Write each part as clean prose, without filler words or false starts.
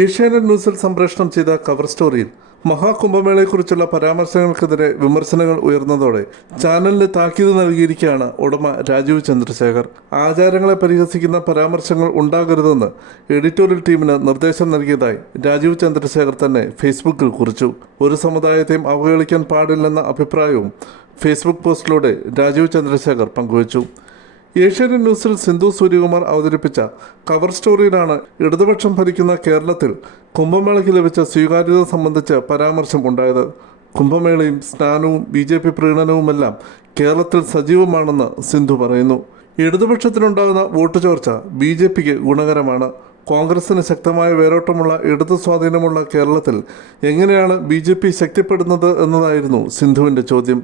ഏഷ്യാനെറ്റ് ന്യൂസിൽ സംപ്രേഷണം ചെയ്ത കവർ സ്റ്റോറിയിൽ മഹാകുംഭമേളയെക്കുറിച്ചുള്ള പരാമർശങ്ങൾക്കെതിരെ വിമർശനങ്ങൾ ഉയർന്നതോടെ ചാനലിന് താക്കീത് നൽകിയിരിക്കുകയാണ് ഉടമ രാജീവ് ചന്ദ്രശേഖർ. ആചാരങ്ങളെ പരിഹസിക്കുന്ന പരാമർശങ്ങൾ ഉണ്ടാകരുതെന്ന് എഡിറ്റോറിയൽ ടീമിന് നിർദ്ദേശം നൽകിയതായി രാജീവ് ചന്ദ്രശേഖർ തന്നെ ഫേസ്ബുക്കിൽ കുറിച്ചു. ഒരു സമുദായത്തെയും അവഹേളിക്കാൻ പാടില്ലെന്ന അഭിപ്രായവും ഫേസ്ബുക്ക് പോസ്റ്റിലൂടെ രാജീവ് ചന്ദ്രശേഖർ പങ്കുവച്ചു. ഏഷ്യാനെറ്റ് ന്യൂസിൽ സിന്ധു സൂര്യകുമാർ അവതരിപ്പിച്ച കവർ സ്റ്റോറിയിലാണ് ഇടതുപക്ഷം ഭരിക്കുന്ന കേരളത്തിൽ കുംഭമേളയ്ക്ക് ലഭിച്ച സ്വീകാര്യത സംബന്ധിച്ച് പരാമർശം ഉണ്ടായത്. കുംഭമേളയും സ്നാനവും BJP പ്രീണനവുമെല്ലാം കേരളത്തിൽ സജീവമാണെന്ന് സിന്ധു പറയുന്നു. ഇടതുപക്ഷത്തിനുണ്ടാകുന്ന വോട്ട് ചോർച്ച BJPക്ക് ഗുണകരമാണ്. കോൺഗ്രസിന് ശക്തമായ വേരോട്ടമുള്ള ഇടതു സ്വാധീനമുള്ള കേരളത്തിൽ എങ്ങനെയാണ് BJP ശക്തിപ്പെടുന്നത് എന്നതായിരുന്നു സിന്ധുവിൻ്റെ ചോദ്യം.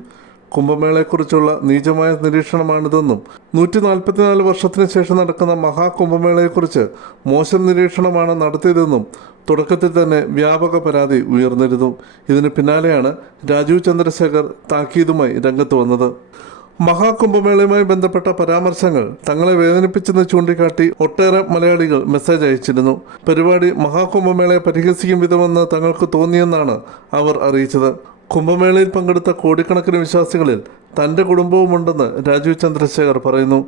കുംഭമേളയെക്കുറിച്ചുള്ള നീചമായ നിരീക്ഷണമാണിതെന്നും 144 വർഷത്തിന് ശേഷം നടക്കുന്ന മഹാകുംഭമേളയെക്കുറിച്ച് മോശം നിരീക്ഷണമാണ് നടത്തിയതെന്നും തുടക്കത്തിൽ തന്നെ വ്യാപക പരാതി ഉയർന്നിരുന്നു. ഇതിന് പിന്നാലെയാണ് രാജീവ് ചന്ദ്രശേഖർ താക്കീതുമായി രംഗത്ത് വന്നത്. മഹാകുംഭമേളയുമായി ബന്ധപ്പെട്ട പരാമർശങ്ങൾ തങ്ങളെ വേദനിപ്പിച്ചെന്ന് ചൂണ്ടിക്കാട്ടി ഒട്ടേറെ മലയാളികൾ മെസ്സേജ് അയച്ചിരുന്നു. പരിപാടി മഹാകുംഭമേളയെ പരിഹസിക്കും വിധമെന്ന് തങ്ങൾക്ക് തോന്നിയെന്നാണ് അവർ അറിയിച്ചത്. കുംഭമേളയിൽ പങ്കെടുത്ത കോടിക്കണക്കിന് വിശ്വാസികളിൽ തൻ്റെ കുടുംബവുമുണ്ടെന്ന് രാജീവ് ചന്ദ്രശേഖർ പറയുന്നു.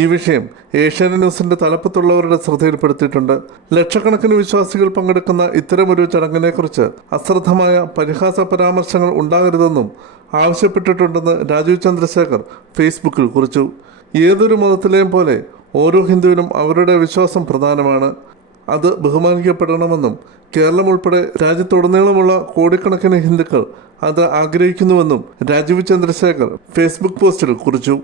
ഈ വിഷയം ഏഷ്യാനെറ്റ് ന്യൂസിൻ്റെ തലപ്പത്തുള്ളവരുടെ ശ്രദ്ധയിൽപ്പെടുത്തിയിട്ടുണ്ട്. ലക്ഷക്കണക്കിന് വിശ്വാസികൾ പങ്കെടുക്കുന്ന ഇത്തരമൊരു ചടങ്ങിനെക്കുറിച്ച് അശ്രദ്ധമായ പരിഹാസ പരാമർശങ്ങൾ ഉണ്ടാകരുതെന്നും ആവശ്യപ്പെട്ടിട്ടുണ്ടെന്ന് രാജീവ് ചന്ദ്രശേഖർ ഫേസ്ബുക്കിൽ കുറിച്ചു. ഏതൊരു മതത്തിലെയും പോലെ ഓരോ ഹിന്ദുവിനും അവരുടെ വിശ്വാസം പ്രധാനമാണ്. അത് ബഹുമാനിക്കപ്പെടണമെന്നും കേരളം ഉൾപ്പെടെ രാജ്യത്തുടനീളമുള്ള കോടിക്കണക്കിന് ഹിന്ദുക്കൾ അത് ആഗ്രഹിക്കുന്നുവെന്നും രാജീവ് ചന്ദ്രശേഖർ ഫേസ്ബുക്ക് പോസ്റ്റിൽ കുറിച്ചു.